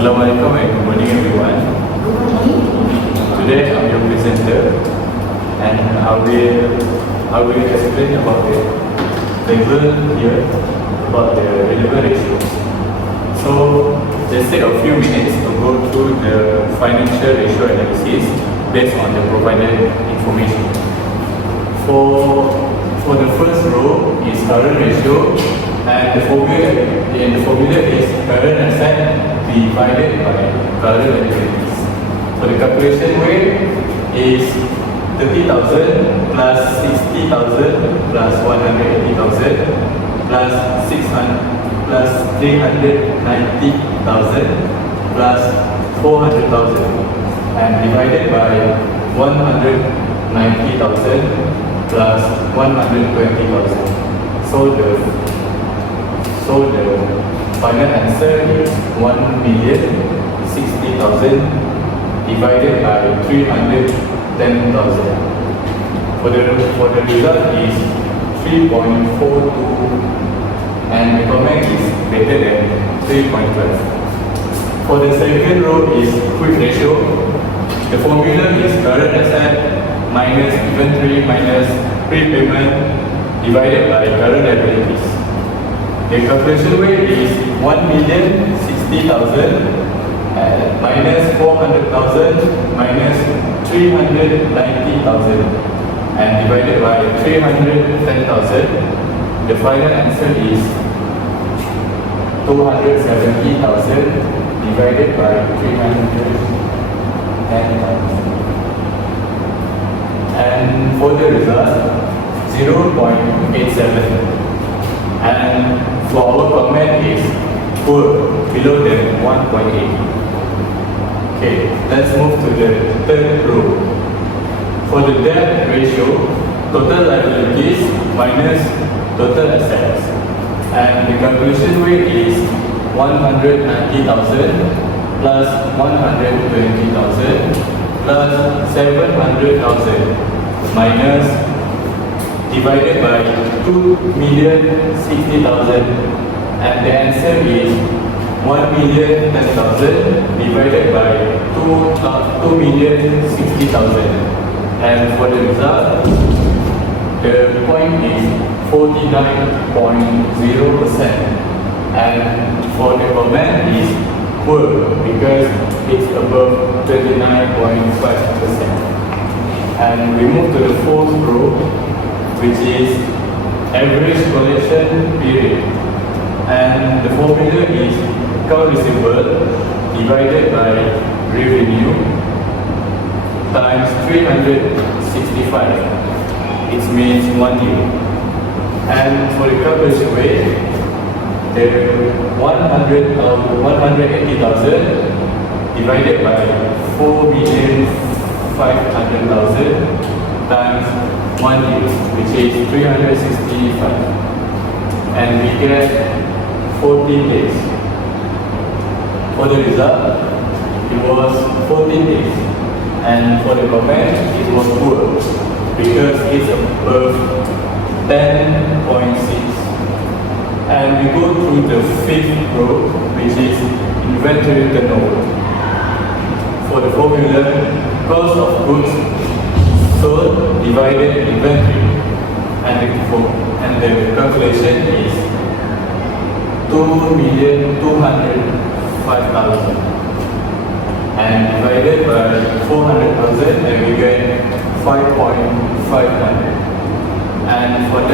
Assalamualaikum and good morning everyone. Today I'm your presenter and I will explain about the table here about the relevant ratios. So let's take a few minutes to go through the financial ratio analysis based on the provided information. For the first row is current ratio, and the formula is current asset divided by current liabilities. So the calculation rate is 30,000 plus 60,000 plus 180,000 plus 600 plus 390,000 plus 400,000 and divided by 190,000 plus 120,000. So the final answer is 1,060,000 divided by 310,000. For the result is 3.42 and the comment is better than 3.12. For the second row is quick ratio. The formula is current asset minus inventory minus prepayment divided by current liabilities. The calculation rate is 1,060,000 minus 400,000 minus 390,000 and divided by 310,000. The final answer is 270,000 divided by 310,000. And for the result, 0.87. And for our comment is poor, below than 1.8. Okay, let's move to the third row. For the debt ratio, total liabilities minus total assets. And the calculation rate is 190,000 plus 120,000 plus 700,000 minus divided by 2,060,000 and the answer is 1,010,000 divided by 2,060,000 and for the result the point is 49.0% and for the comment is poor because it's above 29.5%. And we move to the fourth row, which is average collection period. And the formula is account receivable divided by revenue times 365. It means 1 year. And for the calculation rate, the 180,000 divided by 4,500,000 times 1 year, which is 365. And we get 14 days. For the result, it was 14 days. And for the comment, it was poor because it's above 10.6. And we go through the fifth row, which is inventory turnover. For the formula, cost of goods sold divided inventory, and the calculation is 2,205,000 and divided by 400,000 and we get 5.500. And for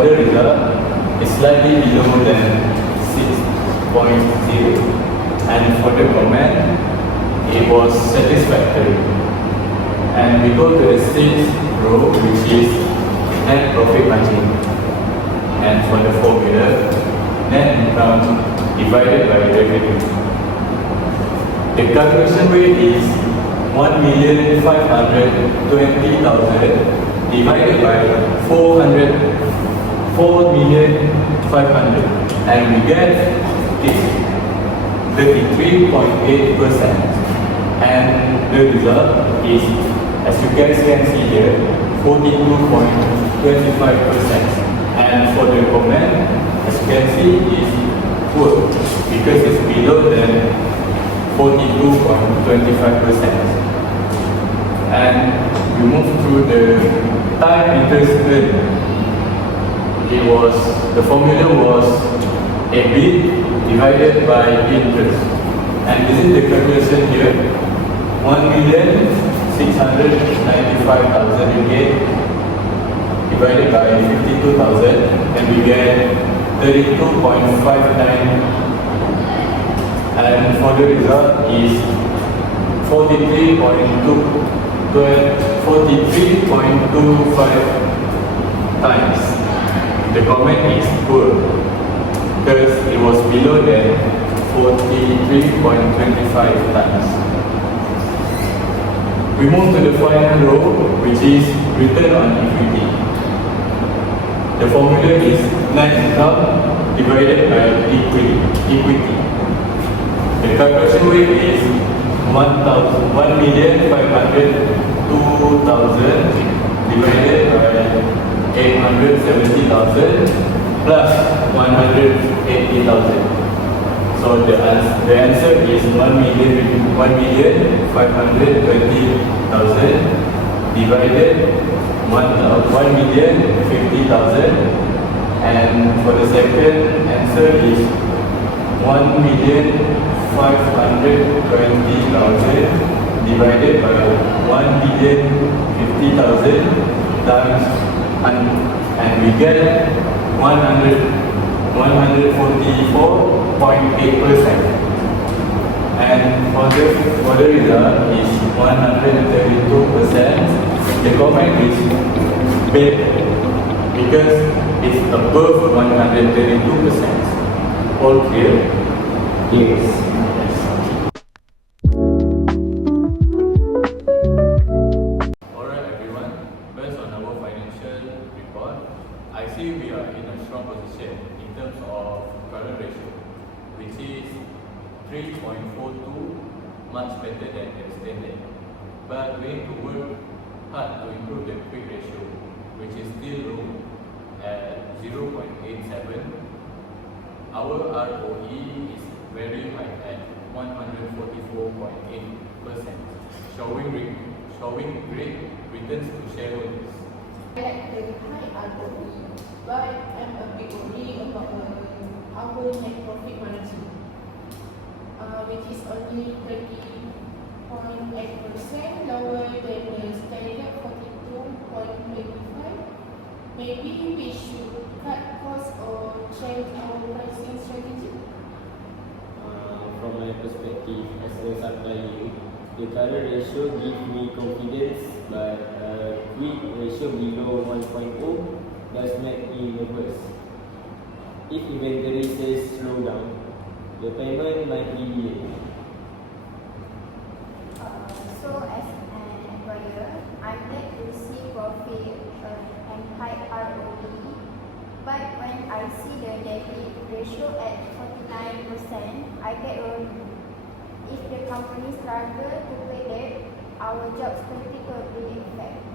the result, it's slightly below than 6.0. And for the comment, it was satisfactory. And we go to the sixth row, which is net profit margin. And for the formula, net income divided by revenue. The calculation rate is 1,520,000 divided by 4,500,000 and we get 33.8%. And the result is, as you guys can see here, 42.25%. And for the comment, as you can see, is poor because it's below than 42.25%. And we move to the time interest earned. The formula was EBIT divided by interest. And this is the calculation here. 1,695,000 ringgit divided by 52,000, and we get 32.59, and for the result is 43.25 times. The comment is poor because it was below than 43.25 times. We move to the final row, which is return on equity. The formula is net income divided by equity. The calculation rate is 1,502,000 divided by 870,000 plus 180,000. So the answer is 1,520,000 divided 1,050,000, and for the second answer is 1,520,000 divided by 1,050,000 times, and we get 144.8%. And for the result is 132%. The comment is bad because it's above 132%. All clear? Yes. Alright everyone, based on our financial report, I see we are in a strong position in terms of current ratio, which is 3.42, much better than the standard. But we need to work hard to improve the quick ratio, which is still low at 0.87. Our ROE is very high at 144.8%, showing great returns to shareholders. I like the high ROE, but I'm a bit worried about our net profit margin, which is only 30.8%, lower than the standard 42.25. Maybe we should cut costs or change our pricing strategy. From my perspective as a supplier, the current ratio gives me confidence, but quick ratio below 1.0 does make me nervous. If inventory sales slow down, the payment might be delayed. So as an employer, I'm glad to see profit and high ROE, but when I see the debt ratio at 49%, I get worried. If the company struggle to pay debt, our job security will be affected.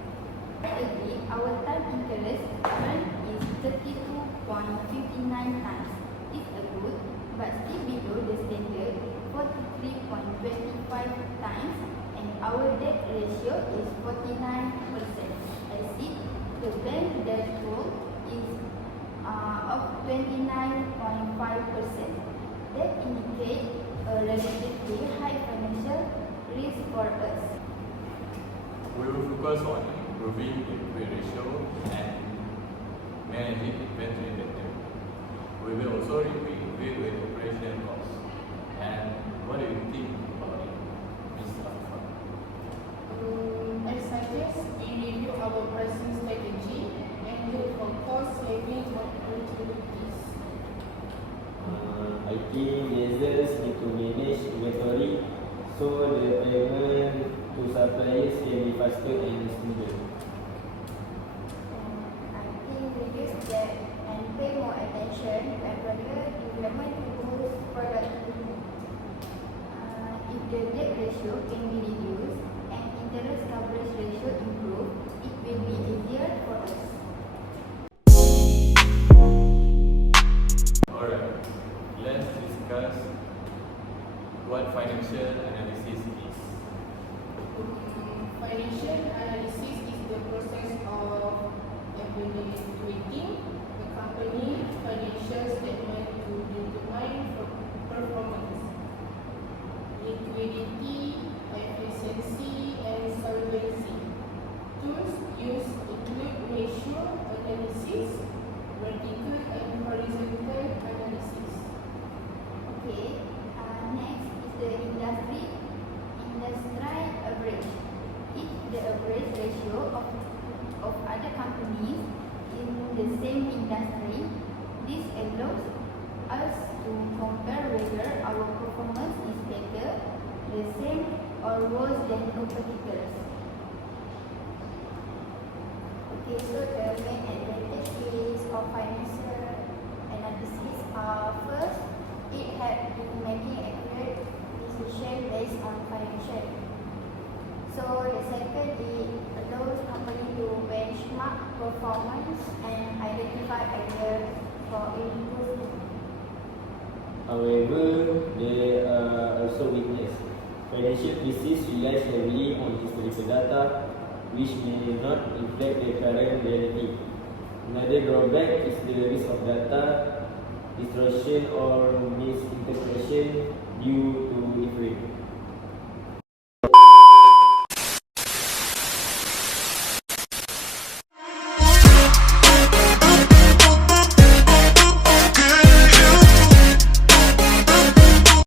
I agree, our time interest rate is 32.59 times. It's a good, but still below the standard 43.25 times, and our debt ratio is 49%. As it, the bank debt pool is of 29.5%. That indicates a relatively high financial risk for us. We will focus on improving the equity ratio and managing inventory better. We will also evaluate with operational costs. And what do you think about it, Ms. Afifa? I suggest we review our pricing strategy and look for cost-saving opportunities. I think users need to manage inventory so the payment to suppliers can be faster and smoother. I think reduce debt and pay more attention to employer development to boost productivity. If the debt ratio can be reduced and interest coverage ratio improved, it will be easier for us. Alright, let's discuss what financial analysis is. Financial analysis is the process of evaluating a company's financial statement to determine performance, liquidity, efficiency, and solvency. Tools used include ratio analysis, vertical and horizontal analysis. Okay. Next is the industry average. It's the average ratio of other companies in the same industry. This allows us to compare whether our performance is better, the same, or worse than competitors. Okay, so the main advantages of financial analysis are: first, it helps in making accurate decisions based on financial. So the second, it allows company to benchmark performance and identify areas for improvement. However, there are also weaknesses. Financial thesis relies heavily on historical data, which may not reflect the current reality. Another drawback is the risk of data distortion or misinterpretation.